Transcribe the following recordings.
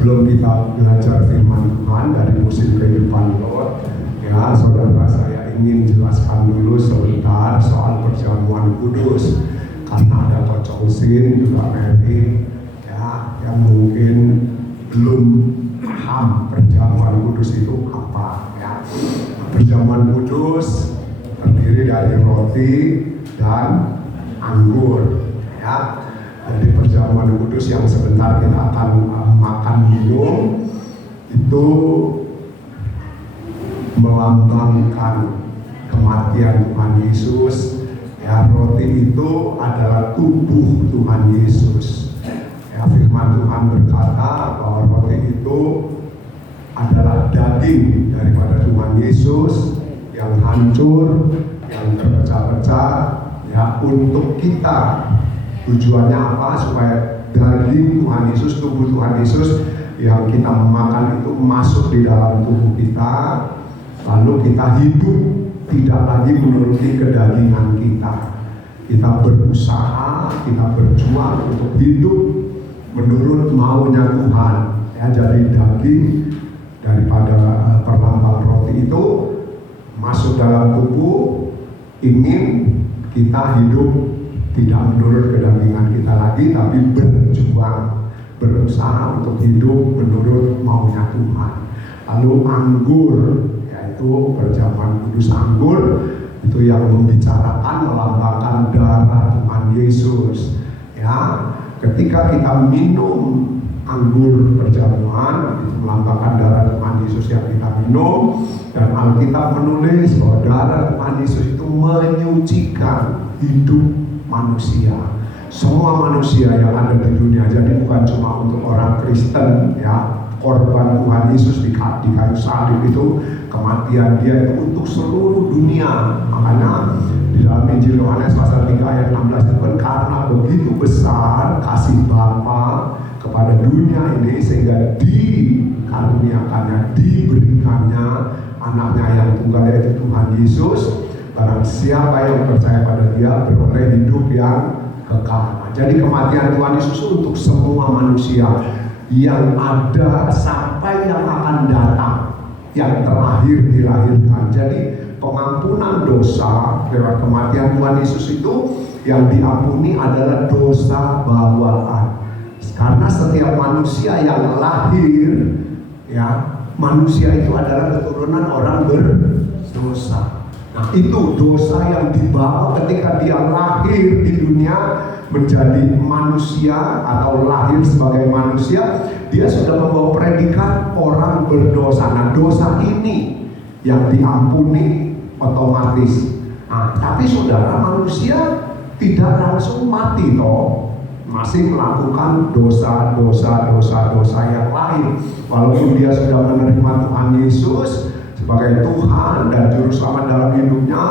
Sebelum kita belajar firman Tuhan dari musim kehidupan Lot, ya saudara, saya ingin jelaskan dulu sebentar soal perjamuan kudus, karena ada Coach Usin juga Mary, ya, yang mungkin belum paham perjamuan kudus itu apa. Ya. Perjamuan kudus terdiri dari roti dan anggur. Ya. Jadi perjamuan kudus yang sebentar kita akan makan minum itu melambangkan kematian Tuhan Yesus. Ya, roti itu adalah tubuh Tuhan Yesus. Ya, firman Tuhan berkata bahwa roti itu adalah daging daripada Tuhan Yesus yang hancur, yang terpecah-pecah, ya, untuk kita. Tujuannya apa? Supaya daging Tuhan Yesus, tubuh Tuhan Yesus yang kita makan itu masuk di dalam tubuh kita, lalu kita hidup tidak lagi menuruti kedagingan kita. Kita berusaha, kita berjuang untuk hidup menurut maunya Tuhan. Ya, jadi daging daripada perlambang roti itu masuk dalam tubuh, ingin kita hidup tidak menurut kedagingan kita lagi, tapi berjuang, berusaha untuk hidup menurut maunya Tuhan. Lalu anggur, yaitu perjamuan kudus anggur, itu yang membicarakan, melambangkan darah Tuhan Yesus. Ya, ketika kita minum anggur perjamuan, itu melambangkan darah Tuhan Yesus yang kita minum. Dan Alkitab menulis bahwa darah Tuhan Yesus itu menyucikan hidup manusia, semua manusia yang ada di dunia. Jadi bukan cuma untuk orang Kristen, ya, korban Tuhan Yesus di kayu salib itu, kematian dia itu untuk seluruh dunia. Makanya di dalam Injil Yohanes pasal 3 ayat 16 itu kan, karena begitu besar kasih Bapa kepada dunia ini sehingga dikaruniakannya, diberikannya anaknya yang tunggal, yaitu Tuhan Yesus. Barang siapa yang percaya pada dia beroleh hidup yang kekal. Jadi kematian Tuhan Yesus untuk semua manusia yang ada sampai yang akan datang, yang terakhir dilahirkan. Jadi pengampunan dosa lewat kematian Tuhan Yesus itu yang diampuni adalah dosa bawaan. Karena setiap manusia yang lahir, ya, manusia itu adalah keturunan orang berdosa. Nah, itu dosa yang dibawa ketika dia lahir di dunia menjadi manusia atau lahir sebagai manusia, dia sudah membawa predikat orang berdosa. Nah, dosa ini yang diampuni otomatis. Nah, tapi saudara, manusia tidak langsung mati toh, masih melakukan dosa yang lain. Walaupun dia sudah menerima Tuhan Yesus sebagai Tuhan dan Juru Selamat dalam hidupnya,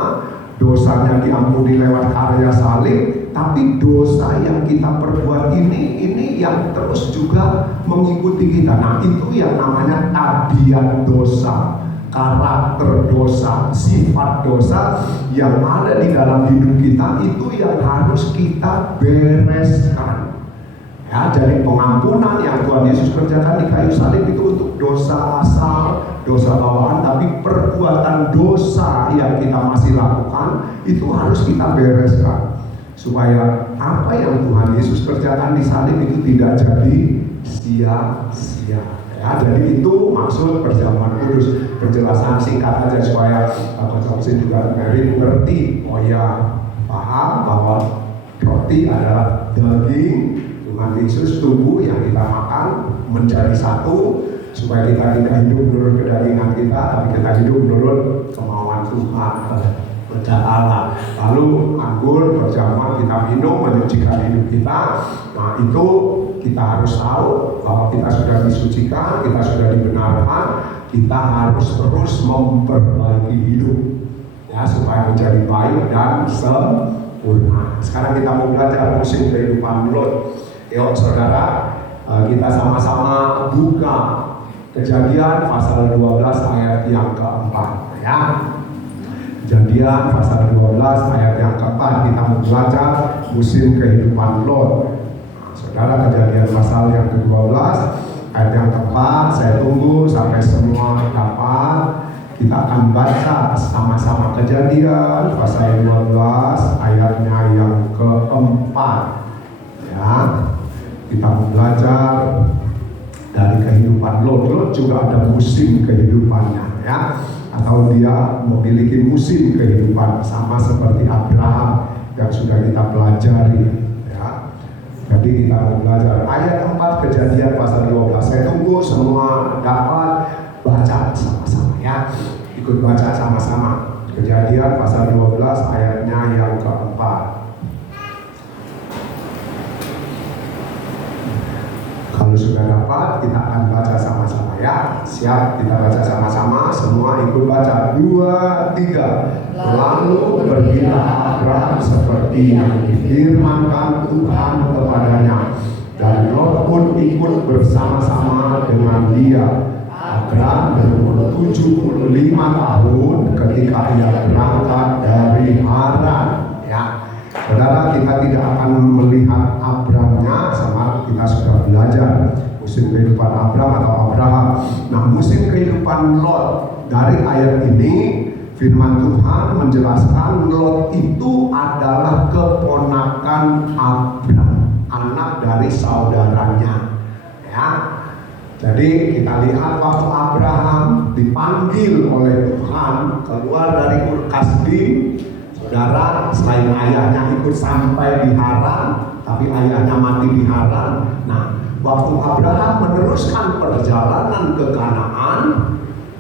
dosanya diampuni lewat karya salib, tapi dosa yang kita perbuat ini yang terus juga mengikuti kita. Nah, itu yang namanya tabiat dosa, karakter dosa, sifat dosa yang ada di dalam hidup kita, itu yang harus kita bereskan. Ya, jadi pengampunan yang Tuhan Yesus kerjakan di kayu salib itu untuk dosa asal, dosa bawaan, tapi perbuatan dosa yang kita masih lakukan itu harus kita bereskan supaya apa yang Tuhan Yesus kerjakan di salib itu tidak jadi sia-sia. Ya, jadi itu maksud perjamuan kudus. Penjelasan singkat aja supaya Coach juga Mary mengerti. Oh ya, paham bahwa roti adalah daging Tuhan Yesus, tubuh yang kita makan menjadi satu, supaya kita tidak hidup menurut kedagingan kita, tapi kita hidup menurut kemauan Tuhan, kehendak Allah. Lalu anggur perjamuan kita minum menyucikan hidup kita. Nah, itu kita harus tahu bahwa kita sudah disucikan, kita sudah dibenarkan, kita harus terus memperbaiki hidup, ya, supaya menjadi baik dan sempurna. Sekarang kita mau belajar musim kehidupan Lot. Yuk saudara, kita sama-sama buka Kejadian pasal 12 ayat yang keempat, ya. Kejadian pasal 12 ayat yang keempat, kita mau belajar musim kehidupan Lot. Nah, saudara, Kejadian pasal yang ke-12 Ayat yang tepat, saya tunggu sampai semua dapat. Kita akan baca sama-sama Kejadian pasal 12 ayatnya yang keempat. Ya, kita belajar dari kehidupan Lot. Lot juga ada musim kehidupannya, ya, atau dia memiliki musim kehidupan sama seperti Abraham yang sudah kita pelajari. Ya, jadi kita akan belajar ayat 4 Kejadian pasal 12. Saya tunggu semua dapat baca sama-sama, ya. Ikut baca sama-sama Kejadian pasal 12 ayatnya yang keempat. Kalau sudah dapat, kita akan baca sama-sama, ya. Siap, kita baca sama-sama. Semua ikut baca. 2, 3. Lalu pergilah Abram seperti yang difirmankan Tuhan kepadanya, dan Lot pun ikut bersama-sama dengan dia. Abram berumur 75 tahun ketika ia berangkat dari Haran. Ya, saudara, kita tidak akan melihat Abramnya, sama kita sudah belajar musim kehidupan Abram atau Abraham. Nah, musim kehidupan Lot dari ayat ini, firman Tuhan menjelaskan Lot itu adalah keponakan Abram, anak dari saudaranya. Ya, jadi kita lihat waktu Abraham dipanggil oleh Tuhan keluar dari Ur Kasdim, saudara, selain ayahnya ikut sampai di Haran, tapi ayahnya mati di Haran. Nah, waktu Abraham meneruskan perjalanan ke Kanaan,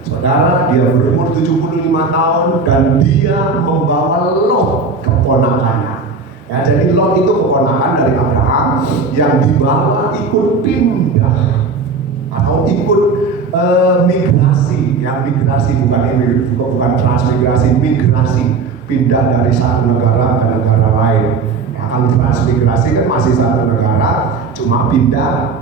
saudara, dia berumur 75 tahun dan dia membawa Lot, keponakannya. Ya, jadi Lot itu keponakan dari Abraham yang dibawa ikut pindah atau ikut migrasi. Yang migrasi bukan transmigrasi, migrasi, pindah dari satu negara ke negara lain. Ya, kalau transmigrasi kan masih satu negara, cuma pindah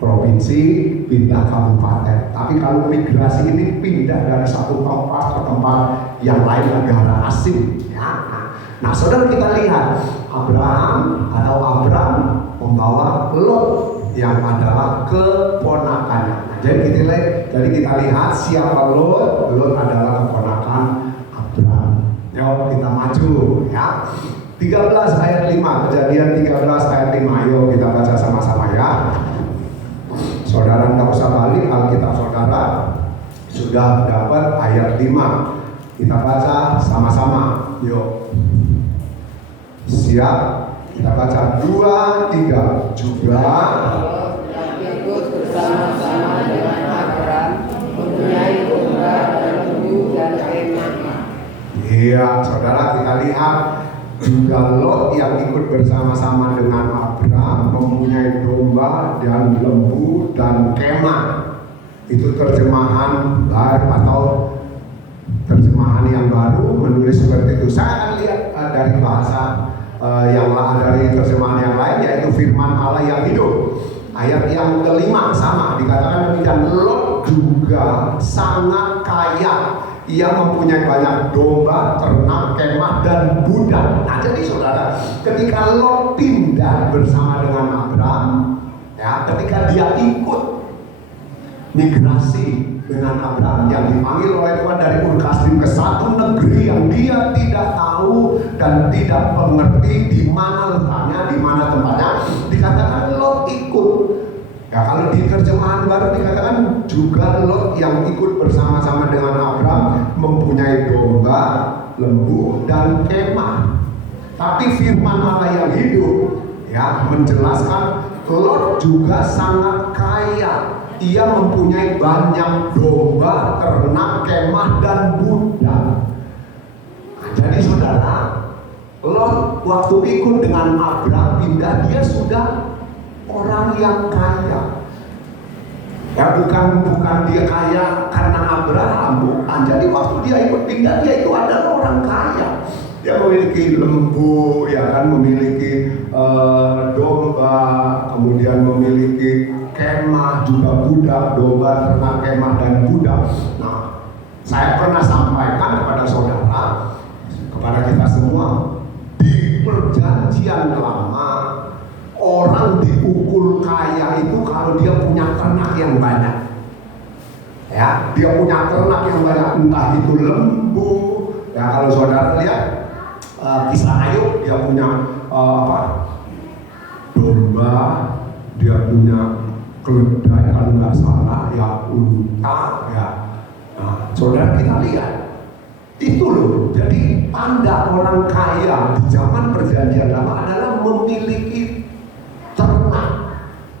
provinsi, pindah kabupaten. Tapi kalau migrasi ini pindah dari satu tempat ke tempat yang lain, negara asing. Ya. Nah, saudara, kita lihat Abraham atau Abram membawa Lot yang adalah keponakannya. Nah, jadi kita lihat siapa Lot. Lot adalah keponakan Abram. Yuk kita maju, ya. 13 ayat 5, Kejadian 13 ayat 5. Ayo kita baca sama-sama, ya. Saudara tidak usah balik, Alkitab saudara sudah dapat ayat 5. Kita baca sama-sama. Yuk. Siap? Kita baca 2, 3. Juga ikut bersama-sama dengan Abram mempunyai domba dan lembu dan kemah. Iya, saudara, kita lihat juga Lot yang ikut bersama-sama dengan Abram mempunyai domba dan lembu dan kemah. Itu terjemahan baru atau terjemahan yang baru menulis seperti itu. Saya akan lihat dari bahasa dari terjemahan yang lain, yaitu firman Allah yang hidup. Ayat yang kelima sama dikatakan demikian, Lot juga sangat kaya. Ia mempunyai banyak domba, ternak, kemah, dan budak. Nah, jadi saudara, ketika Lot pindah bersama dengan Abram, ya, ketika dia ikut migrasi dengan Abram yang dipanggil oleh Tuhan dari Ur Kasdim ke satu negeri yang dia tidak tahu dan tidak mengerti di mana letaknya, di mana tempatnya, dikatakan Lot ikut. Ya, kalau di terjemahan baru dikatakan juga Lot yang ikut bersama-sama dengan Abram mempunyai domba, lembu, dan kemah. Tapi firman Allah yang hidup, ya, menjelaskan Lot juga sangat kaya. Ia mempunyai banyak domba, ternak, kemah, dan budak. Nah, jadi saudara, Lot waktu ikut dengan Abram pindah, dia sudah orang yang kaya. Ya, bukan dia kaya karena Abraham, bukan. Jadi waktu dia ikut pindah, dia itu adalah orang kaya. Dia memiliki lembu, ya kan, memiliki domba, kemudian memiliki kemah, juga budak, domba, ternak, kemah, dan budak. Nah, saya pernah sampaikan kepada saudara, kepada kita semua, di perjanjian lama, orang diukur kaya itu kalau dia punya ternak yang banyak. Ya, dia punya ternak yang banyak, entah itu lembu. Ya, kalau saudara lihat kisah Ayub, dia punya domba, dia punya keledai kalau nggak salah, ya unta, ya. Nah, saudara kita lihat itu loh. Jadi tanda orang kaya di zaman perjanjian lama adalah memiliki ternak,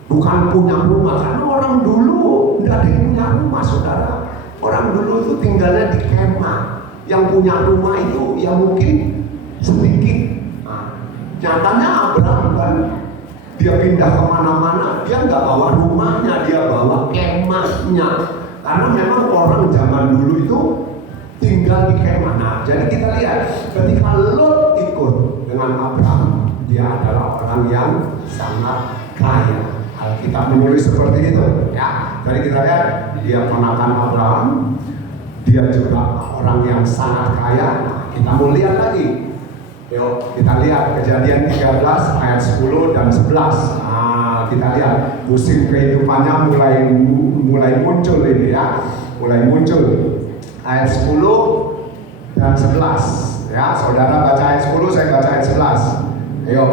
bukan punya rumah. Karena orang dulu nggak ada yang punya rumah, saudara. Orang dulu itu tinggalnya di kemah. Yang punya rumah itu ya mungkin sedikit. Nah, nyatanya Abraham kan dia pindah kemana-mana, dia nggak bawa rumahnya, dia bawa kemahnya. Karena memang orang zaman dulu itu tinggal di kemah. Nah, jadi kita lihat ketika Lot ikut dengan Abraham, dia adalah orang yang sangat kaya. Alkitab menulis seperti itu, ya. Jadi kita lihat dia ponakan Abraham, dia juga orang yang sangat kaya. Nah, kita mau lihat lagi. Yuk, kita lihat Kejadian 13 ayat 10 dan 11. Nah, kita lihat musim kehidupannya mulai muncul ini, ya. Mulai muncul ayat 10 dan 11. Ya, saudara baca ayat 10, saya baca ayat 11. Ayo,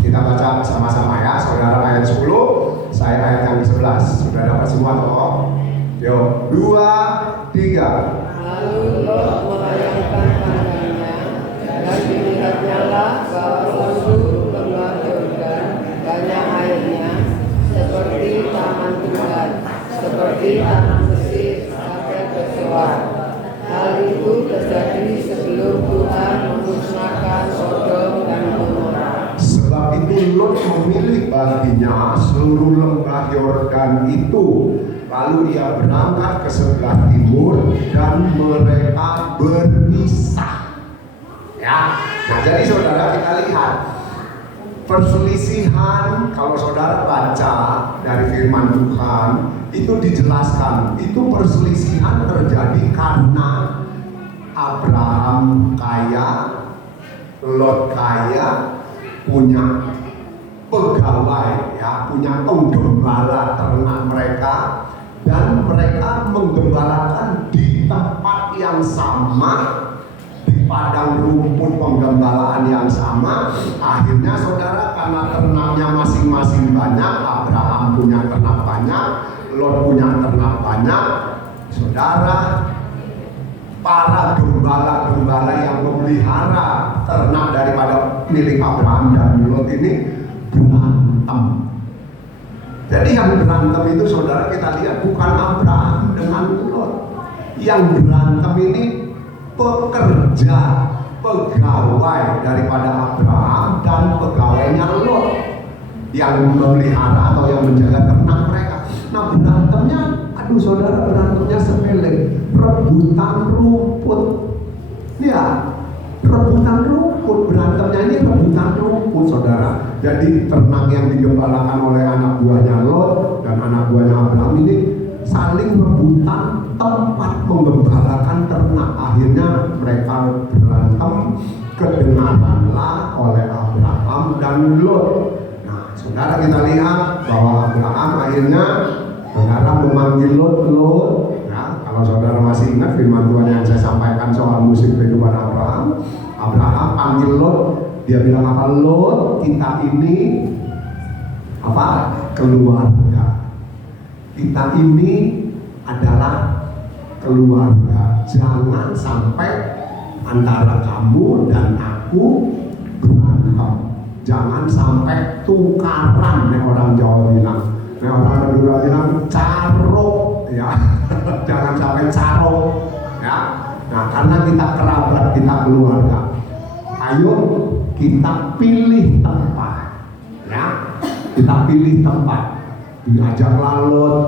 kita baca sama-sama ya. Saudara ayat 10, saya ayat yang 11. Sudah dapat semua toh? Yuk, 2, 3. Lalu Lot melayangkan pandangannya, dan dilihatnya lah bahwa seluruh lembah Yordan banyak airnya, seperti taman Tuhan, seperti tanah Mesir sampai ke Soar. Hal itu terjadi sebelum Tuhan memusnahkan Sodom dan Gomora. Sebab itu Lot memilih baginya seluruh lembah Yordan itu. Lalu ia berangkat ke sebelah timur dan mereka berpisah. Ya, nah jadi saudara kita lihat perselisihan. Kalau saudara baca dari firman Tuhan itu dijelaskan, itu perselisihan terjadi karena Abraham kaya, Lot kaya, punya pegawai, ya, punya penggembala ternak mereka, dan mereka menggembalakan di tempat yang sama, di padang rumput penggembalaan yang sama. Akhirnya saudara, karena ternaknya masing-masing banyak, Abraham punya ternak banyak, Lot punya ternak banyak, saudara, para gembala-gembala yang memelihara ternak daripada milik Abraham dan Lot ini berantem. Jadi yang berantem itu saudara kita lihat bukan Abraham dengan Lot. Yang berantem ini pekerja, pegawai daripada Abraham dan pegawainya Lot yang memelihara atau yang menjaga ternak mereka. Nah, berantemnya, aduh saudara, berantemnya sepele, rebutan rumput. Ya, rebutan rumput, berantemnya ini rebutan rumput, saudara. Jadi ternak yang digembalakan oleh anak buahnya Lot dan anak buahnya Abraham ini saling rebutan tempat menggembalakan ternak. Akhirnya mereka berantem, kedengaranlah oleh Abraham dan Lot. Nah, saudara kita lihat bahwa Abraham akhirnya saudara memanggil Lot. Ya, kalau saudara masih ingat firman Tuhan yang saya sampaikan soal musim kehidupan Abraham panggil Lot. Dia bilang apa? Lot, kita ini apa? Keluarga. Kita ini adalah keluarga. Jangan sampai antara kamu dan aku berantem. Jangan sampai tukaran, nih orang Jawa bilang. Nih orang Madura bilang carok, ya. Jangan sampai carok, ya. Nah, karena kita kerabat, kita keluarga. Ayo kita pilih tempat, ya. Kita pilih tempat. Diajaklah Lot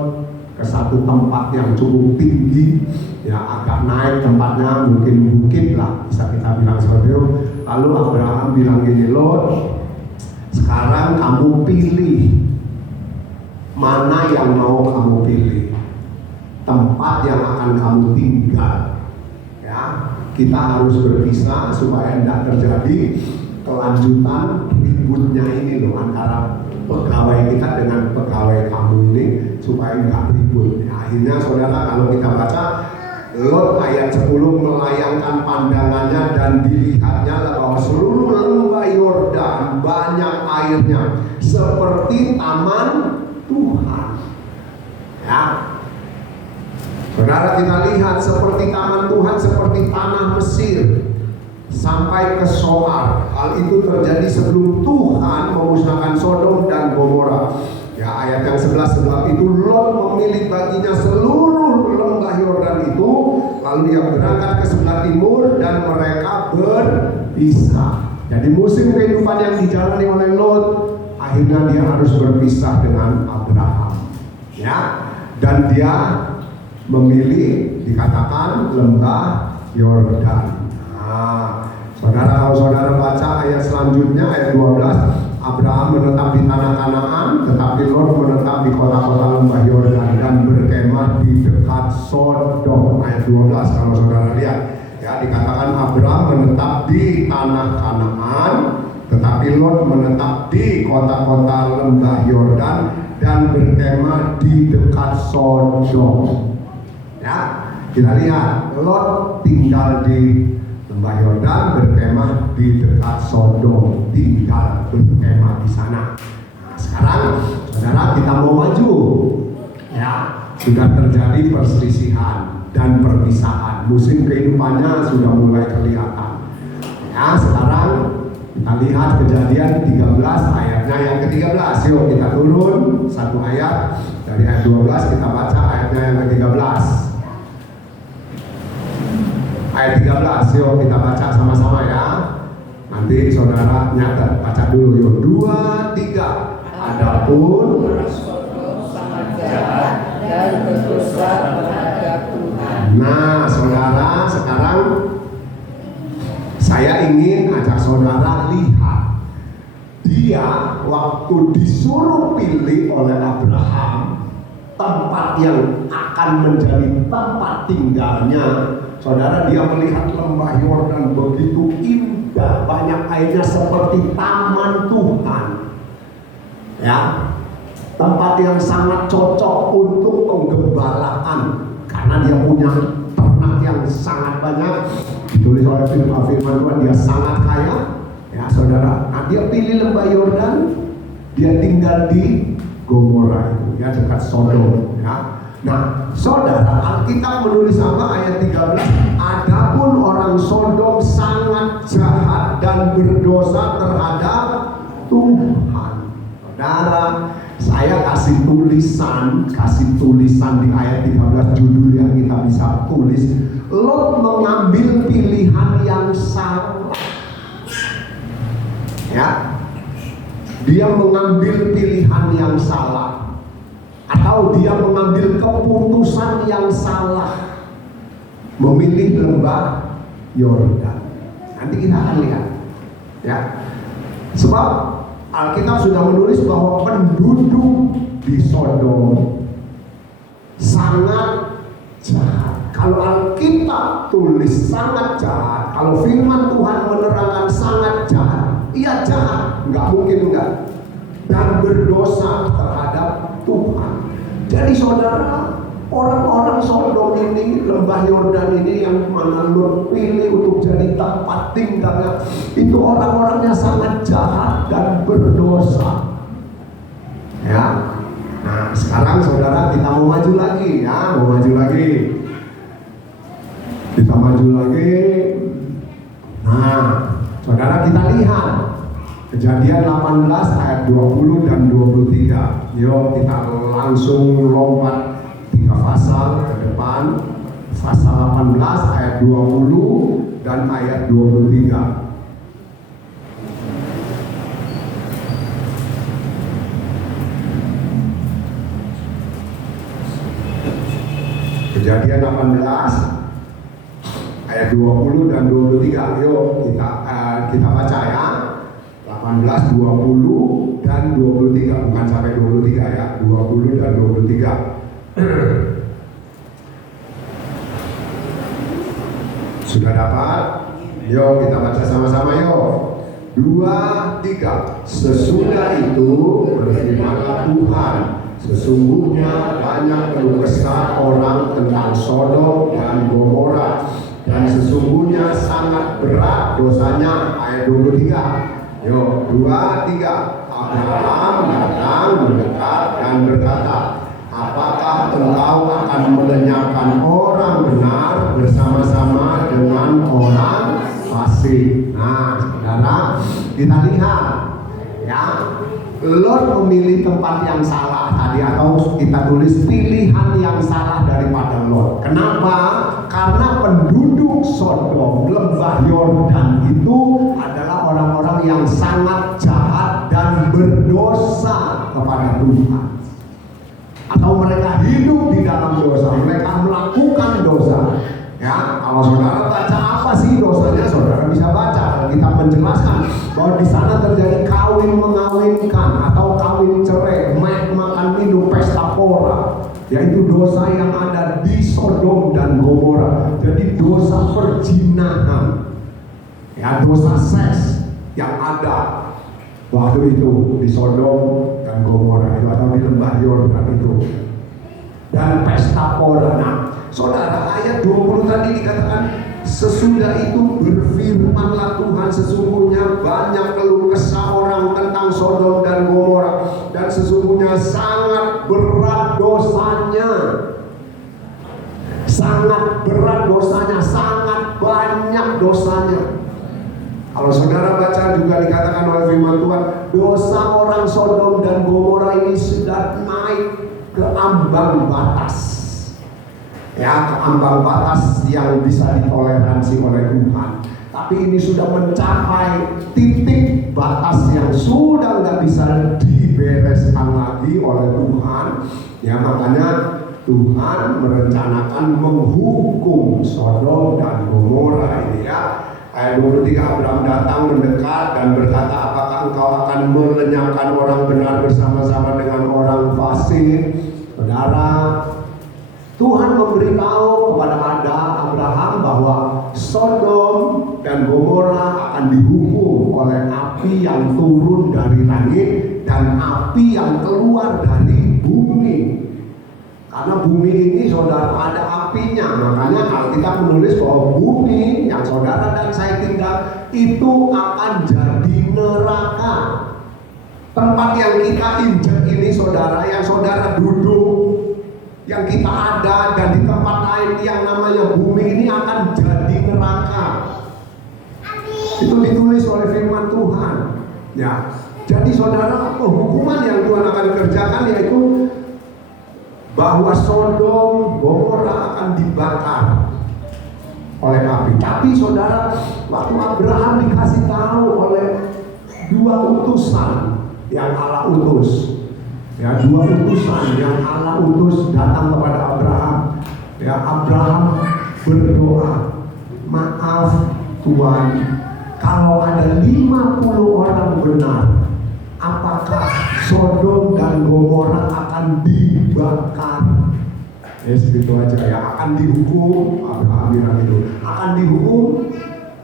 ke satu tempat yang cukup tinggi, ya, agak naik tempatnya, mungkin bukit lah, bisa kita bilang seperti itu. Lalu Abraham bilang gini, Lot, sekarang kamu pilih mana yang mau kamu pilih, tempat yang akan kamu tinggal, ya. Kita harus berpisah supaya tidak terjadi kelanjutan ributnya ini loh antara pegawai kita dengan pegawai kamu ini supaya nggak ribut. Ya, akhirnya saudara kalau kita baca Lot ayat 10 melayangkan pandangannya dan dilihatnya bahwa seluruh lembah Yordan banyak airnya seperti taman Tuhan. Ya, saudara kita lihat seperti taman Tuhan, seperti tanah Mesir sampai ke Soar. Hal itu terjadi sebelum Tuhan memusnahkan Sodom dan Gomora. Ya, ayat yang 11, sebab itu Lot memilih baginya seluruh lembah Yordan itu, lalu dia berangkat ke sebelah timur dan mereka berpisah. Jadi musim kehidupan yang dijalani oleh Lot, akhirnya dia harus berpisah dengan Abraham. Ya, dan dia memilih dikatakan lembah Yordan. Nah, saudara, kalau saudara baca ayat selanjutnya, ayat 12, Abraham menetap di tanah Kanaan, tetapi Lot menetap di kota-kota lembah Yordan dan berkemah di dekat Sodom. Ayat 12 kalau saudara lihat, ya, dikatakan Abraham menetap di tanah Kanaan, tetapi Lot menetap di kota-kota lembah Yordan dan berkemah di dekat Sodom. Ya, kita lihat Lot tinggal di lembah Yordan, berkemah di dekat Sodom, tinggal berkemah di sana. Nah, sekarang saudara kita mau maju, ya, sudah terjadi perselisihan dan perpisahan, musim kehidupannya sudah mulai kelihatan. Ya, sekarang kita lihat Kejadian 13 ayatnya yang ke-13. Yuk kita turun satu ayat dari ayat 12, kita baca ayatnya yang ke-13. Ayat 13, yuk kita baca sama-sama ya. Nanti saudara nyatet, baca dulu yuk. 2, 3. Adapun sangat jahat dan berdosa terhadap Tuhan. Nah, saudara, sekarang saya ingin ajak saudara lihat. Dia waktu disuruh pilih oleh Abraham tempat yang akan menjadi tempat tinggalnya, saudara, dia melihat lembah Yordan begitu indah, banyak airnya seperti taman Tuhan. Ya, tempat yang sangat cocok untuk penggembalakan karena dia punya ternak yang sangat banyak. Ditulis oleh firman Tuhan, dia sangat kaya. Ya, saudara, nah dia pilih lembah Yordan, dia tinggal di Gomora itu, ya, dekat Sodom. Ya. Nah, saudara, Alkitab menulis apa? Ayat 13. Adapun orang Sodom sangat jahat dan berdosa terhadap Tuhan. Saudara, saya kasih tulisan di ayat 13, judul yang kita bisa tulis, Lot mengambil pilihan yang salah. Ya, dia mengambil pilihan yang salah, atau dia mengambil keputusan yang salah, memilih lembah Yordan. Nanti kita akan lihat, ya, sebab Alkitab sudah menulis bahwa penduduk di Sodom sangat jahat. Kalau Alkitab tulis sangat jahat, kalau firman Tuhan menerangkan sangat jahat, iya jahat, nggak mungkin enggak, dan berdosa terhadap Tuhan. Jadi saudara, orang-orang Sodom ini, lembah Yordan ini yang mana Lot pilih untuk jadi tempat tinggalnya, itu orang-orangnya sangat jahat dan berdosa. Ya, nah sekarang saudara kita mau maju lagi, ya, mau maju lagi. Kita maju lagi. Nah, saudara kita lihat Kejadian 18 ayat 20 dan 23. Yuk kita langsung lompat 3 pasal ke depan. Pasal 18 ayat 20 dan ayat 23. Kejadian 18 ayat 20 dan 23. Yuk kita baca ya. 18, 20 dan 23, bukan sampai 23 ya, 20 dan 23. Sudah dapat? Yuk kita baca sama-sama yuk. 2, 3. Sesudah itu berfirmanlah Tuhan, sesungguhnya banyak keluh kesah orang tentang Sodom dan Gomora, dan sesungguhnya sangat berat dosanya. Ayat 23. Yuk, 2, 3. Abraham datang mendekat dan berkata, apakah engkau akan melenyapkan orang benar bersama-sama dengan orang fasik? Nah, saudara, kita lihat ya, Lot memilih tempat yang salah tadi, atau kita tulis pilihan yang salah daripada Lot. Kenapa? Karena penduduk Sodom, lembah Yordan itu adalah orang-orang yang sangat jahat dan berdosa kepada Tuhan. Atau mereka hidup di dalam dosa, mereka melakukan dosa. Ya, kalau saudara baca apa sih dosanya, saudara bisa baca. Kita menjelaskan bahwa di sana terjadi kawin mengawinkan atau kawin cerai, makan minum, pesta pora. Yaitu dosa yang ada di Sodom dan Gomora. Jadi dosa perzinahan, ya, dosa seks yang ada waktu itu di Sodom dan Gomora itu, atau di lembah Yordan itu, dan pesta pora. Nah, saudara, ayat 20 tadi dikatakan, sesudah itu berfirmanlah Tuhan, sesungguhnya banyak keluh kesah orang tentang Sodom dan Gomora, dan sesungguhnya sangat berat dosanya. Sangat berat dosanya, sangat banyak dosanya. Kalau saudara baca juga dikatakan oleh firman Tuhan, dosa orang Sodom dan Gomora ini sudah naik ke ambang batas. Ya, ke ambang batas yang bisa ditoleransi oleh Tuhan. Tapi ini sudah mencapai titik batas yang sudah nggak bisa dibereskan lagi oleh Tuhan. Ya, makanya Tuhan merencanakan menghukum Sodom dan Gomora ini, ya. Ayat 23, Abraham datang mendekat dan berkata, apakah engkau akan melenyapkan orang benar bersama-sama dengan orang fasik? Saudara, Tuhan memberitahu kepada Abraham bahwa Sodom dan Gomora akan dihukum oleh api yang turun dari langit dan api yang keluar dari bumi. Karena bumi ini, saudara, ada apinya. Makanya Alkitab menulis bahwa bumi yang saudara dan saya tinggal itu akan jadi neraka. Tempat yang kita injak ini, saudara, yang saudara duduk, yang kita ada, dan di tempat lain yang namanya bumi ini akan jadi neraka. Itu ditulis oleh firman Tuhan. Ya, jadi saudara, hukuman yang Tuhan akan kerjakan yaitu bahwa Sodom, Gomora akan dibakar oleh api. Tapi saudara, waktu Abraham dikasih tahu oleh 2 utusan yang Allah utus, ya, 2 utusan yang Allah utus datang kepada Abraham. Ya, Abraham berdoa, maaf Tuhan, kalau ada 50 orang benar, apakah Sodom dan Gomora akan dibakar? Ya, segitu aja, ya, akan dihukum. Abraham bilang itu akan dihukum.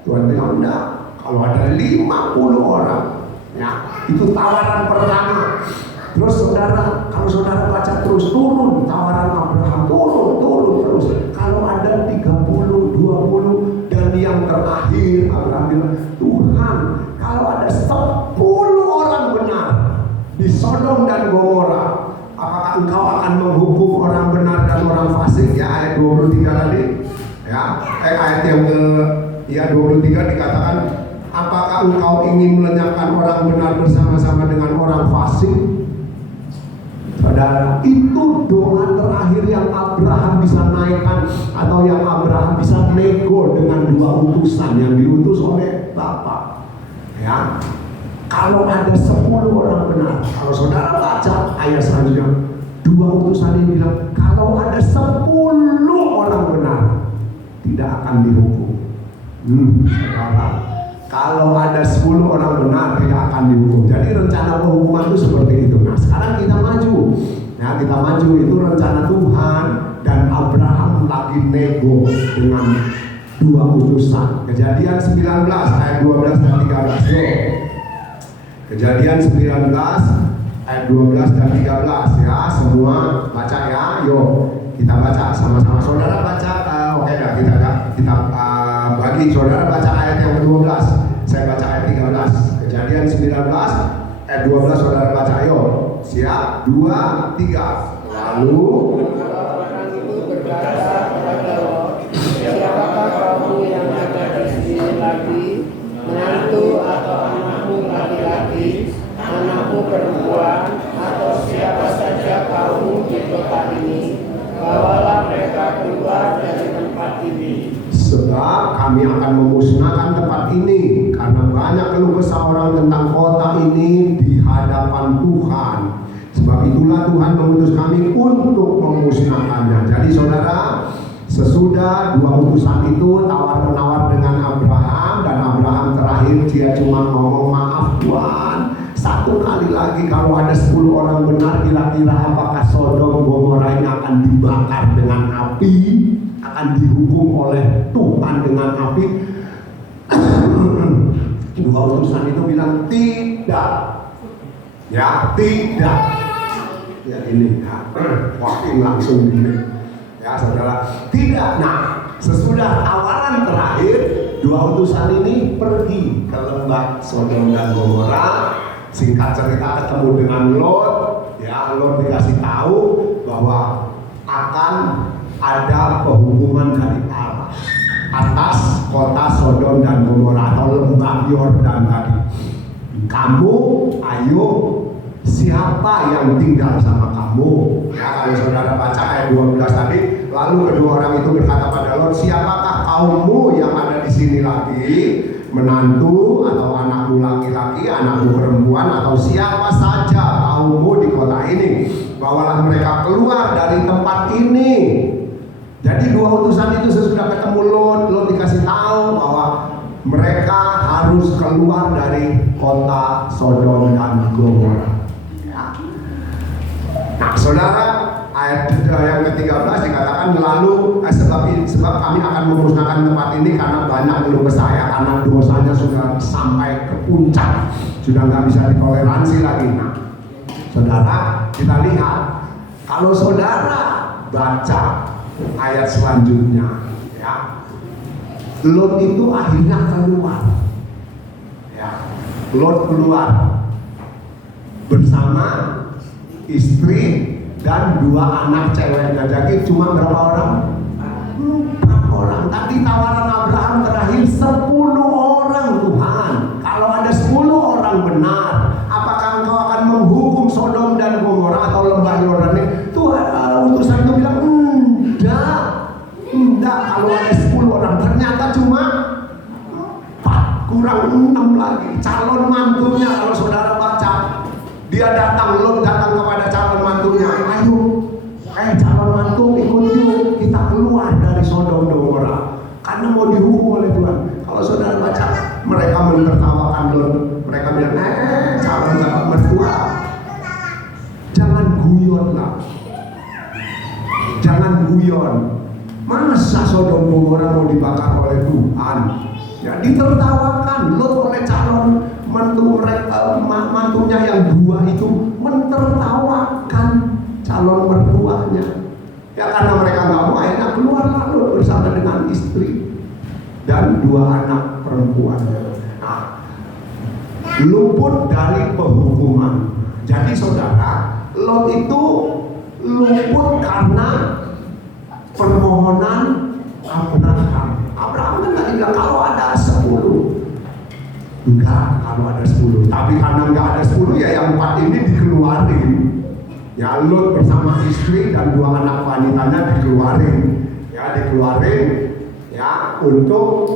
Tuhan bilang enggak, kalau ada 50 orang, ya, itu tawaran pertama. Terus saudara, kalau saudara baca terus, turun tawaran Abraham, turun terus. Kalau ada 30, 20, dan yang terakhir Abraham bilang, Tuhan, kalau ada 10 orang benar di Sodom dan Gomora, apakah engkau akan menghukum orang benar dan orang fasik? Ya, ayat 23 tadi, ya, ayat yang ke 23 dikatakan, apakah engkau ingin melenyapkan orang benar bersama-sama dengan orang fasik? Saudara, itu doa terakhir yang Abraham bisa naikkan, atau yang Abraham bisa nego dengan 2 utusan yang diutus oleh Bapa. Ya, kalau ada 10 orang benar, kalau saudara baca ayat selanjutnya, 2 utusan ini bilang, kalau ada 10 orang benar, tidak akan dihukum. Saudara, kalau ada 10 orang benar tidak akan dihukum. Jadi rencana penghukuman itu seperti itu. Nah, sekarang kita maju. Ya, kita maju, itu rencana Tuhan, dan Abraham lagi nego dengan dua utusan. Kejadian 19 ayat 12 dan 13. Yo. Kejadian 19 ayat 12 dan 13 ya. Semua baca ya. Yo, kita baca sama-sama. Saudara baca oke dah kita bagi saudara baca ayat yang ke-12. Saya baca ayat 13. Kejadian 19 ayat 12 saudara baca. Ayo. Siap? 2 3. Lalu orang itu berkata kepada Lot, siapakah kamu yang ada di sini lagi, menantu atau anakmu laki-laki, anakmu perempuan, atau siapa saja kamu di kota ini, bawalah mereka keluar dari tempat ini. sebab kami akan memusnahkan tempat ini karena banyak keluh kesah orang tentang kota ini di hadapan Tuhan. Sebab itulah Tuhan mengutus kami untuk memusnahkannya. Jadi saudara, sesudah dua utusan itu tawar-menawar dengan Abraham, dan Abraham terakhir dia cuma ngomong, maaf Tuhan, satu kali lagi kalau ada 10 orang benar, kira-kira apakah Sodom Gomora ini akan dibakar dengan api, akan dihukum oleh Tuhan dengan api? Dua utusan itu bilang tidak. Ya, tidak. Ya ini ya, wakil langsung ini. Ya saudara, tidak. Nah, sesudah tawaran terakhir, dua utusan ini pergi ke lembah Sodom dan Gomora. Singkat cerita ketemu dengan Lot. Ya, Lot dikasih tahu bahwa akan ada penghukuman dari Allah atas kota Sodom dan Gomora atau lembah Yordan tadi. Kamu, ayo, siapa yang tinggal sama kamu? Ya, kalau saudara baca ayat 12 tadi, lalu kedua orang itu berkata pada Lot, siapakah kaummu yang ada di sini lagi? Menantu atau anakmu laki-laki, anakmu perempuan, atau siapa saja kaummu di kota ini? Bawalah mereka keluar dari tempat ini. Jadi dua utusan itu sesudah ketemu Lot dikasih tahu bahwa mereka harus keluar dari kota Sodom dan Gomora. Ya. Nah, saudara, ayat yang ke-13 dikatakan lalu sebab kami akan memusnahkan tempat ini karena banyak keluh kesah, karena dosanya sudah sampai ke puncak, sudah nggak bisa ditoleransi lagi. Nah, saudara, kita lihat kalau saudara baca ayat selanjutnya, ya, Lot itu akhirnya keluar. Ya, Lot keluar bersama istri dan dua anak ceweknya. Jadi cuma berapa orang? 4 orang. Tadi tawaran Abraham terakhir 10 orang Tuhan. Kalau ada 10 orang benar, apakah engkau akan menghukum Sodom dan Gomora atau lembah Yordan ini? Tuhan, utusan itu bilang enggak. Kalau ada 10 orang, ternyata cuma 4, kurang 6 lagi. Calon mantunya, kalau saudara baca, dia datang, Lot datang kepada calon mantunya, ayo, calon mantu ikut yuk, kita keluar dari Sodom dan Gomora karena mau dihukum oleh Tuhan. Kalau saudara baca, mereka menertawakan Lot. Mereka bilang, calon mertua, jangan guyon lah, jangan guyon. Masa Sodom Gomora mau dibakar oleh Tuhan? Ya, ditertawakan Lot oleh calon mantu mereka, mantunya yang dua itu mentertawakan calon mertuanya. Ya, karena mereka nggak mau, akhirnya keluarlah Lot bersama dengan istri dan 2 anak perempuannya. Nah, luput dari penghukuman. Jadi saudara, Lot itu luput karena permohonan Abraham. Abraham kan tadi bilang kalau ada 10. Enggak, kalau ada 10. Tapi karena enggak ada 10, ya yang 4 ini dikeluarin. Ya, Lot bersama istri dan 2 anak wanitanya dikeluarin. Ya, dikeluarin ya untuk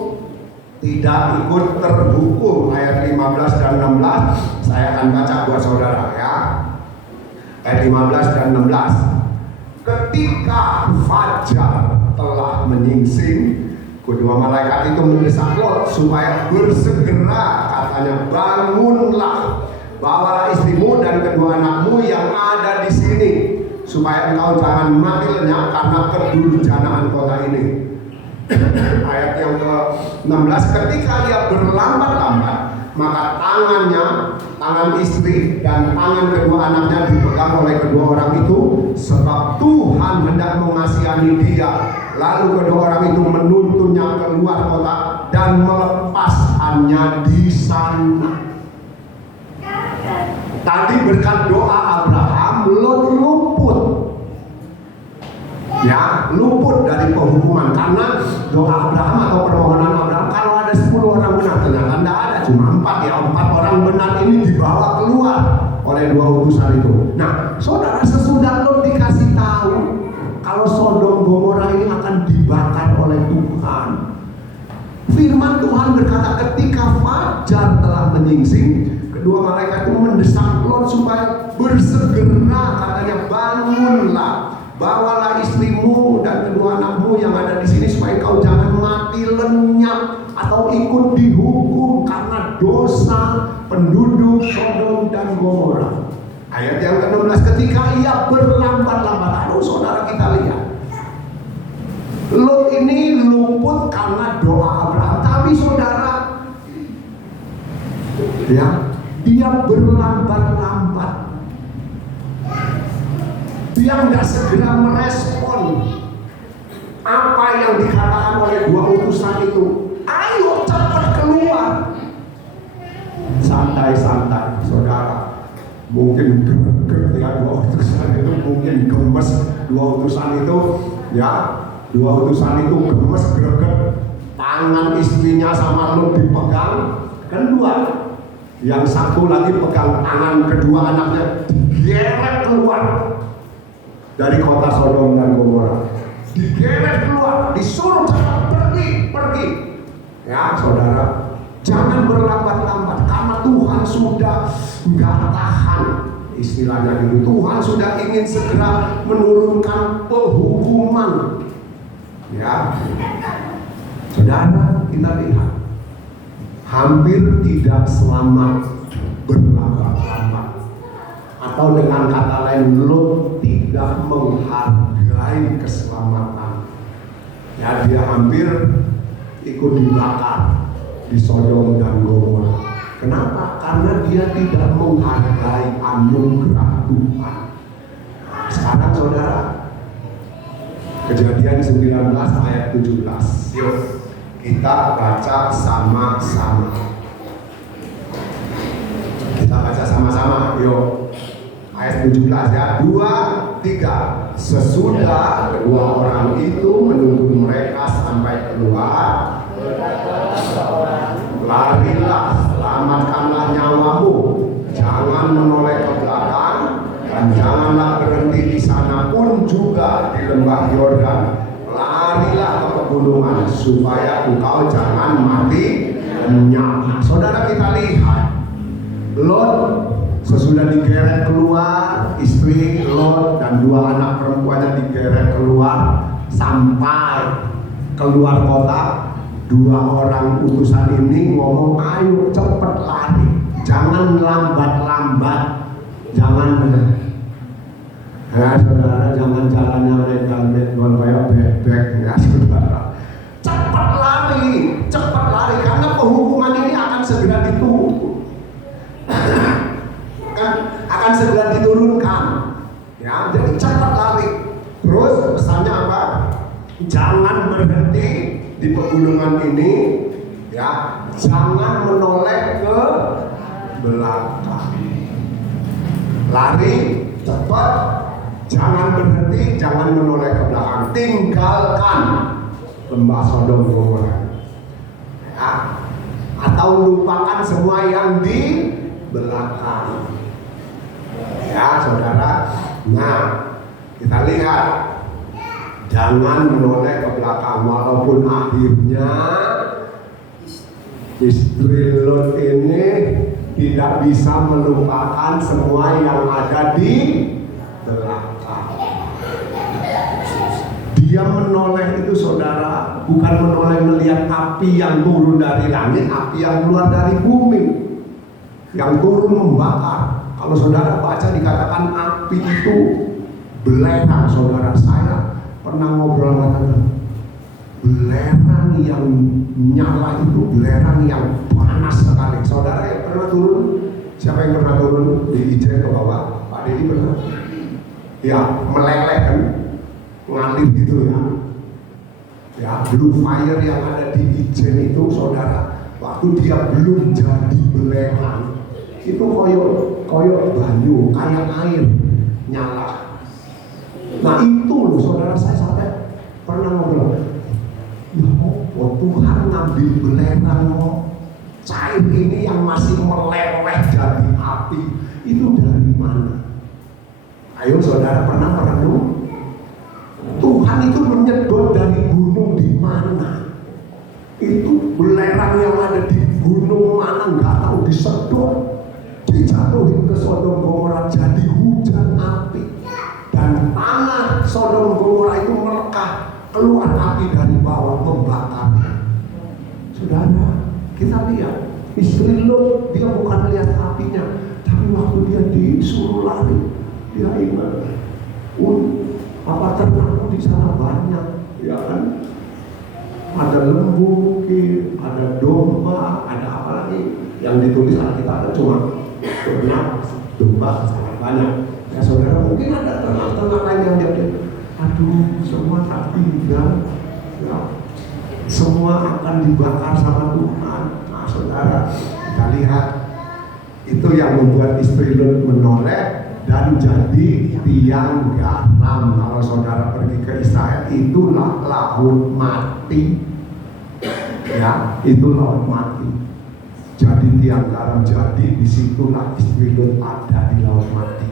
tidak ikut terhukum. Ayat 15 dan 16 saya akan baca buat saudara ya. Ayat 15 dan 16. Ketika fajar telah menyingsing, kedua malaikat itu mendesak Lot supaya bersegera, katanya, bangunlah, bawalah istrimu dan kedua anakmu yang ada di sini, supaya engkau jangan mati lenyap karena kedurjanaan kota ini. ayat yang ke-16, ketika ia berlambat-lambat, maka tangan istri dan tangan kedua anaknya dipegang oleh kedua orang itu, sebab Tuhan hendak mengasihani dia. Lalu kedua orang itu menuntunnya keluar kota dan melepaskannya di sana. Tadi berkat doa Abraham, Lot luput. Ya, luput dari penghukuman karena doa Abraham atau permohonan Abraham. Kalau ada 10 orang benar, ternyata tidak ada, cuma 4 ya. 4 orang benar ini dibawa keluar oleh 2 utusan itu. Nah, saudara, sesudah Lot dikasih tahu kalau Sodom Gomora ini akan dibakar oleh Tuhan, firman Tuhan berkata ketika fajar telah menyingsing, kedua malaikat itu mendesak Lot supaya bersegera, katanya bangunlah, bawalah istrimu dan kedua anakmu yang ada di sini supaya kau jangan mati lenyap atau ikut dihukum karena dosa penduduk Sodom dan Gomora. Ayat yang ke-16, ketika ia berlambat-lambat. Aduh, saudara, kita lihat Lot ini luput karena doa Abraham, tapi saudara, ya, dia berlambat-lambat. Dia nggak segera merespon apa yang dikatakan oleh 2 utusan itu. Ayo cepat keluar. Santai-santai, saudara. Mungkin greget ya 2 utusan itu, mungkin gemes 2 utusan itu, ya. 2 utusan itu gemes, greget. Tangan istrinya sama Lot dipegang, kan 2. Yang satu lagi pegang tangan kedua anaknya, digeret keluar dari kota Sodom dan Gomora. Digeret keluar, disuruh cepat pergi. Ya, saudara, jangan berlambat-lambat karena Tuhan sudah nggak tahan, istilahnya itu. Tuhan sudah ingin segera menurunkan penghukuman. Ya, saudara, kita lihat hampir tidak selamat berlambat-lambat, atau dengan kata lain, Lot tidak menghargai keselamatan. Ya, dia hampir ikut dibakar di Sodom dan Gomora. Kenapa? Karena dia tidak menghargai anugerah Tuhan. Sekarang saudara, Kejadian 19 ayat 17. Yuk kita baca sama-sama. Kita baca sama-sama. Yuk. Ayat 17 ya. 2, 3. Sesudah kedua orang itu menuntun mereka sampai keluar, larilah, selamatkanlah nyawamu, jangan menoleh ke belakang, dan janganlah berhenti di sana pun juga di lembah Yordan. Larilah ke pegunungan supaya engkau jangan mati lenyap. Saudara, kita lihat Lot sesudah digeret keluar, istri Lot dan 2 anak perempuannya digeret keluar, sampai keluar kota. 2 orang utusan ini ngomong, ayo cepet lari, jangan lambat-lambat, jangan. Ya saudara, jangan jalannya legal-legal kayak bebek ya saudara. Cepat lari karena penghukuman ini akan segera akan segera diturunkan. Ya, jadi cepat lari. Terus pesannya apa? Jangan berhenti di pegunungan ini, ya. Jangan menoleh ke belakang. Lari cepat. Jangan berhenti, jangan menoleh ke belakang. Tinggalkan lembah Sodom Gomora. Ya. Atau lupakan semua yang di belakang. Ya, saudara. Nah, kita lihat. Jangan menoleh ke belakang, walaupun akhirnya istri Lot ini tidak bisa melupakan semua yang ada di belakang. Dia menoleh itu saudara, bukan menoleh melihat api yang turun dari langit, api yang keluar dari bumi, yang turun membakar. Kalau saudara baca dikatakan api itu belerang. Saudara, saya pernah ngobrol sama teman, belerang yang nyala itu, belerang yang panas sekali. Saudara yang pernah turun, siapa yang pernah turun di Ijen ke bawah? Pak Dedi pernah? Ya, meleleh kan, ngalir gitu ya. Ya, blue fire yang ada di Ijen itu, saudara, waktu dia belum jadi belerang, itu koyo banyu, kayak air nyala. Nah itu loh saudara, saya sampai pernah ngobrol, ya oh, Tuhan ngambil belerang cair ini yang masih meleleh jadi api, itu dari mana? Ayo saudara pernah merenung, Tuhan itu menyedot dari gunung di mana? Itu belerang yang ada di gunung mana nggak tahu, disedot, dijatuhin ke Sodom Gomora jadi hujan api, dan tanah Sodom Gomora itu melekah, keluar api dari bawah membakar. Saudara, kita lihat istri Lot, dia bukan lihat apinya, tapi waktu dia disuruh lari, dia ingat, ternak di sana banyak, ya kan? Ada lembu mungkin, ada domba, ada apa lagi yang ditulis Alkitab cuma ternak, domba sangat banyak. Ya saudara, mungkin ada ternak-ternak lain yang dia, aduh semua tak tinggal, ya, semua akan dibakar sama Tuhan. Nah saudara, kita lihat itu yang membuat istri Lot menoleh dan jadi tiang garam. Kalau saudara pergi ke Israel, itulah laut mati, ya, itu laut mati. Jadi tiang garam, jadi disitulah istri Lot ada di laut mati.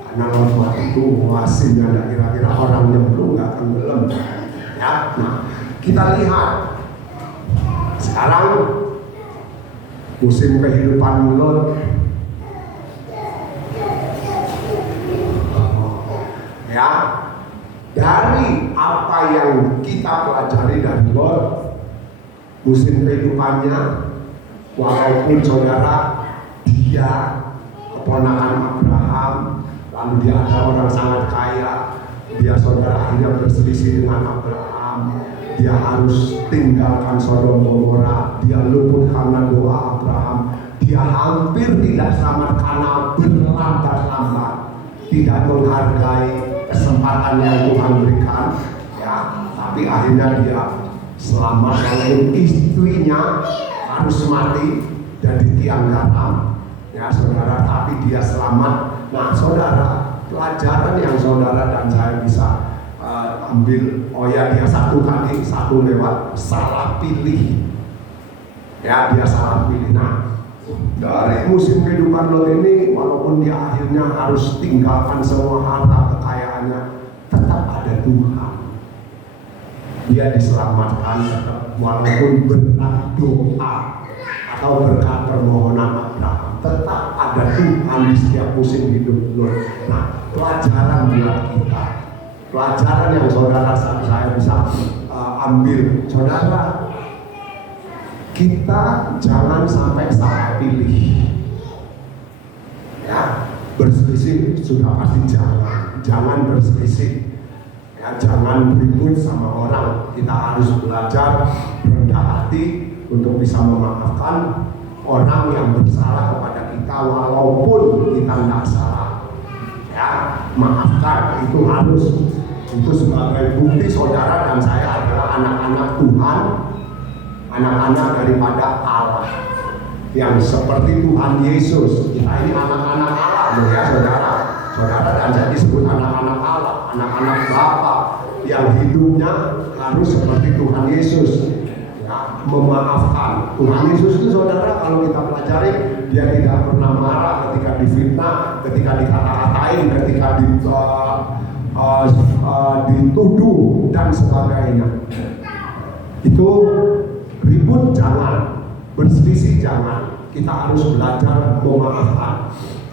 Karena laut mati itu wasinnya, ada kira-kira orang nyemplung nggak tenggelam. Ya, nah kita lihat sekarang musim kehidupan Lot. Ya, dari apa yang kita pelajari dari Lot, musim kehidupannya, walaupun saudara dia keponakan Abraham, lalu dia ada orang sangat kaya, dia saudara akhirnya berselisih dengan Abraham, dia harus tinggalkan Sodom Gomora, dia luput karena doa Abraham, dia hampir tidak selamat karena berlambat-lambat, tidak menghargai kesempatan yang Tuhan berikan, ya, tapi akhirnya dia selamat walaupun istrinya harus mati jadi tiang garam, ya saudara, tapi dia selamat. Nah saudara, pelajaran yang saudara dan saya bisa ambil, oh ya, dia satu lewat salah pilih, ya, dia salah pilih. Nah dari musim kehidupan Lot ini, walaupun dia akhirnya harus tinggalkan semua harta kekayaannya, tetap ada Tuhan. Dia diselamatkan tetap, walaupun berkat doa atau berkat permohonan Abraham, tetap ada Tuhan di setiap musim hidup Lot. Nah, pelajaran buat kita, pelajaran yang saudara saya bisa ambil, saudara, kita jangan sampai salah pilih, ya. Berselisih sudah pasti jangan berselisih, ya, jangan ribut sama orang. Kita harus belajar rendah hati untuk bisa memaafkan orang yang bersalah kepada kita walaupun kita tidak salah, ya. Maafkan, itu harus, itu sebagai bukti saudara dan saya adalah anak-anak Tuhan, anak-anak daripada Allah yang seperti Tuhan Yesus. Kita ini anak-anak Allah loh, ya saudara. Saudara dan saya disebut anak-anak Allah, anak-anak Bapa yang hidupnya harus seperti Tuhan Yesus, ya, memaafkan. Tuhan Yesus itu saudara, kalau kita pelajari, dia tidak pernah marah ketika difitnah, ketika dikata-katain, ketika dituduh dan sebagainya. Itu ribut jangan, berselisih jangan, kita harus belajar memaafkan.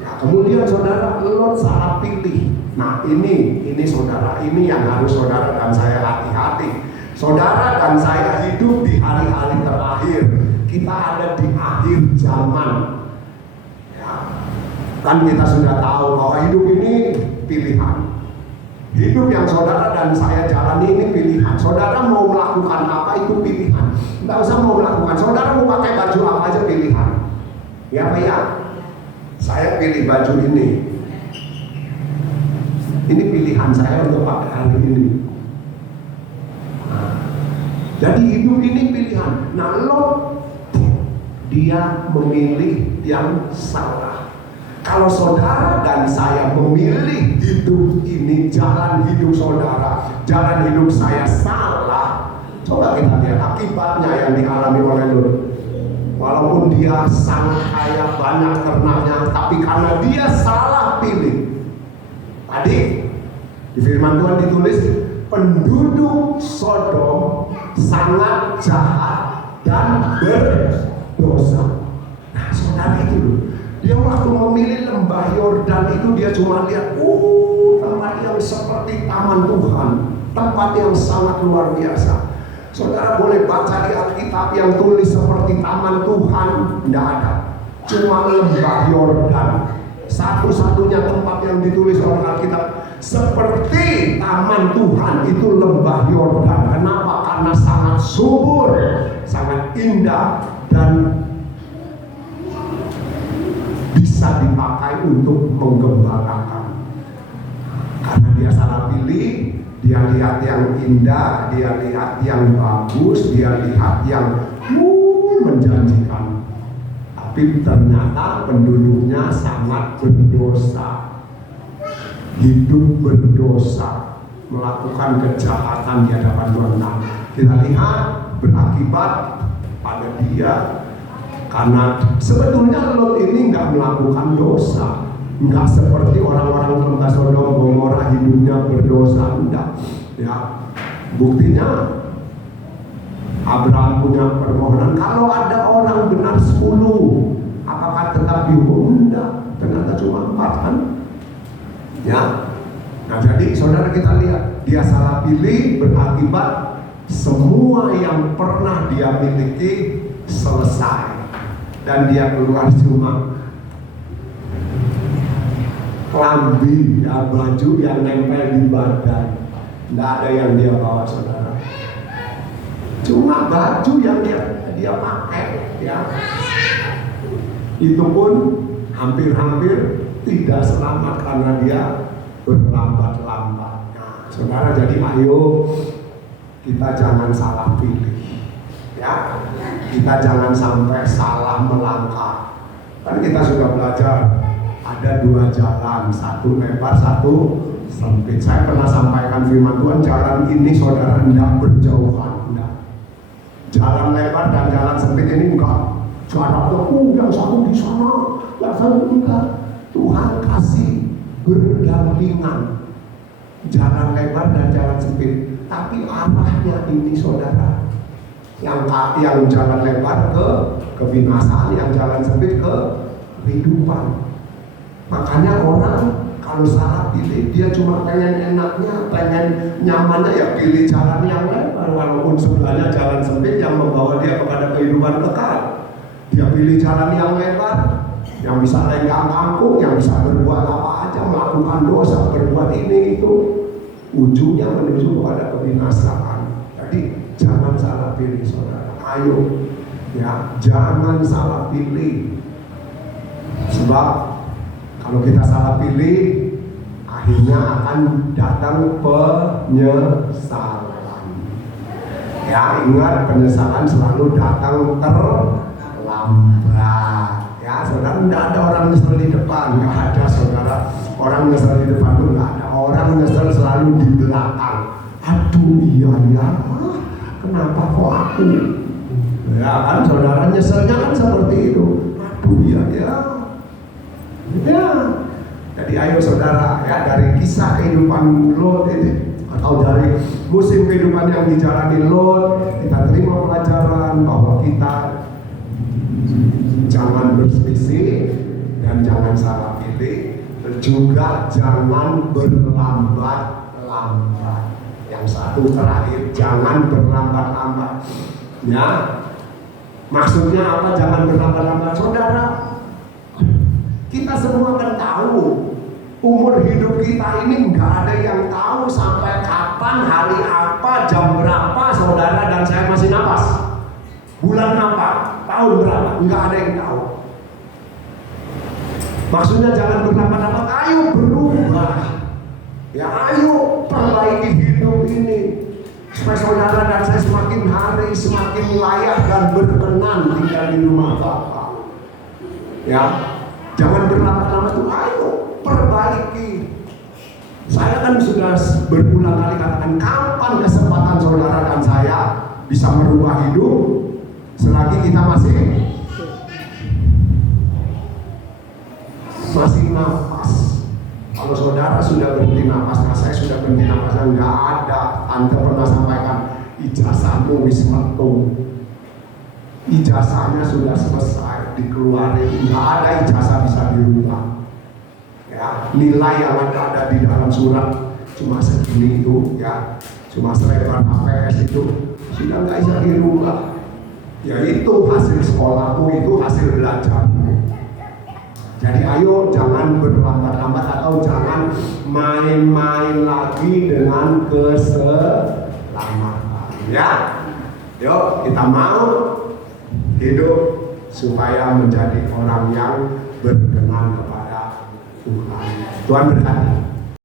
Nah, kemudian saudara, Lot salah pilih. Nah ini saudara, ini yang harus saudara dan saya hati-hati. Saudara dan saya hidup di hari-hari terakhir, kita ada di akhir zaman, ya. Kan kita sudah tahu bahwa hidup ini pilihan. Hidup yang saudara dan saya jalani ini pilihan. Saudara mau melakukan apa itu pilihan. Nggak usah mau melakukan. Saudara mau pakai baju apa aja pilihan. Ya Pak ya. Saya pilih baju ini. Ini pilihan saya untuk pakai hari ini. Nah, jadi hidup ini pilihan. Nah lo dia memilih yang salah. Kalau saudara dan saya memilih hidup ini, jalan hidup saudara, jalan hidup saya salah, coba kita lihat akibatnya yang dialami oleh Lot. Walaupun dia sangat kaya, banyak ternaknya, tapi karena dia salah pilih. Tadi di firman Tuhan ditulis, penduduk Sodom sangat jahat dan berdosa. Nah saudara itu loh, dia waktu memilih lembah Yordan itu dia cuma lihat, tempat yang seperti taman Tuhan, tempat yang sangat luar biasa. Saudara boleh baca di Alkitab yang tulis seperti taman Tuhan, tidak ada. Cuma lembah Yordan, satu-satunya tempat yang ditulis oleh Alkitab seperti taman Tuhan itu lembah Yordan. Kenapa? Karena sangat subur, sangat indah, dan bisa dipakai untuk menggembalakan. Karena dia salah pilih, dia lihat yang indah, dia lihat yang bagus, dia lihat yang menjanjikan. Tapi ternyata penduduknya sangat berdosa, hidup berdosa, melakukan kejahatan di hadapan Tuhan. Nah, kita lihat berakibat pada dia. Karena sebetulnya Lot ini nggak melakukan dosa, nggak seperti orang-orang lembah Sodom Gomora hidupnya berdosa, enggak. Ya, buktinya Abraham punya permohonan, kalau ada orang benar 10, apakah tetap dihukum? Enggak, ternyata cuma 4 kan? Ya, nah jadi saudara kita lihat, dia salah pilih berakibat semua yang pernah dia miliki selesai. Dan dia keluar cuma kelambi, ya, baju yang nempel di badan. Tidak ada yang dia bawa saudara. Cuma baju yang dia pakai, ya. Itu pun hampir-hampir tidak selamat karena dia berlambat-lambat. Nah, saudara, jadi ayo kita jangan salah pilih. Ya, kita jangan sampai salah melangkah. Kan kita sudah belajar ada 2 jalan, satu lebar, satu sempit. Saya pernah sampaikan firman Tuhan, jalan ini saudara tidak berjauhan, enggak. Jalan lebar dan jalan sempit ini enggak jaraknya yang satu di sana, yang satu enggak. Tuhan kasih berdampingan jalan lebar dan jalan sempit, tapi arahnya ini saudara, yang jalan lebar ke kebinasaan, yang jalan sempit ke kehidupan. Makanya orang kalau salah pilih, dia cuma pengen enaknya, pengen nyamannya, ya pilih jalan yang lebar, walaupun sebelahnya jalan sempit yang membawa dia kepada kehidupan kekal. Dia pilih jalan yang lebar, yang bisa lenggang kangkung, yang bisa berbuat apa aja, melakukan dosa, berbuat ini itu, ujungnya menuju kepada kebinasaan. Jadi jangan salah pilih saudara, ayo ya, jangan salah pilih. Sebab kalau kita salah pilih, akhirnya akan datang penyesalan. Ya, ingat, penyesalan selalu datang terlambat. Ya saudara, tidak ada orang nyesel di depan, nggak ada saudara. Orang nyesel di depan itu nggak ada. Orang nyesel selalu di belakang. Aduh iya ya, kenapa kok aku? Ya kan saudara, nyeselnya kan seperti itu. Aduh iya ya. Ya. Jadi ayo saudara, ya, dari kisah kehidupan Lot ini, atau dari musim kehidupan yang dijalani Lot, kita terima pelajaran bahwa kita jangan berselisih dan jangan salah pilih, juga jangan berlambat-lambat. Yang satu terakhir, jangan berlambat-lambat. Ya, maksudnya apa? Jangan berlambat-lambat, saudara. Kita semua kan tahu umur hidup kita ini nggak ada yang tahu sampai kapan, hari apa, jam berapa nggak ada yang tahu. Maksudnya jangan berlama-lama, ayo berubah. Ya ayo perbaiki hidup ini supaya saudara dan saya semakin hari semakin layak dan berkenan tinggal di rumah Bapa. Ya, jangan berlama-lama tuh, ayo perbaiki. Saya kan sudah berulang kali katakan, kapan kesempatan saudara dan saya bisa merubah hidup selagi kita masih nafas. Kalau saudara sudah berhenti nafas, nah saya sudah berhenti nafas, nggak ada. Anda pernah sampaikan ijazahmu wis metu, ijazahnya sudah selesai dikeluarin, nggak ada ijazah bisa dirubah. Ya, nilai yang ada di dalam surat cuma segini itu, ya, cuma selebar HPS itu sudah nggak bisa dirubah. Ya itu hasil sekolahmu, itu hasil belajarmu. Jadi ayo jangan berlambat-lambat atau jangan main-main lagi dengan keselamatan. Ya, yuk kita mau hidup supaya menjadi orang yang berkenan kepada Tuhan. Tuhan berkati.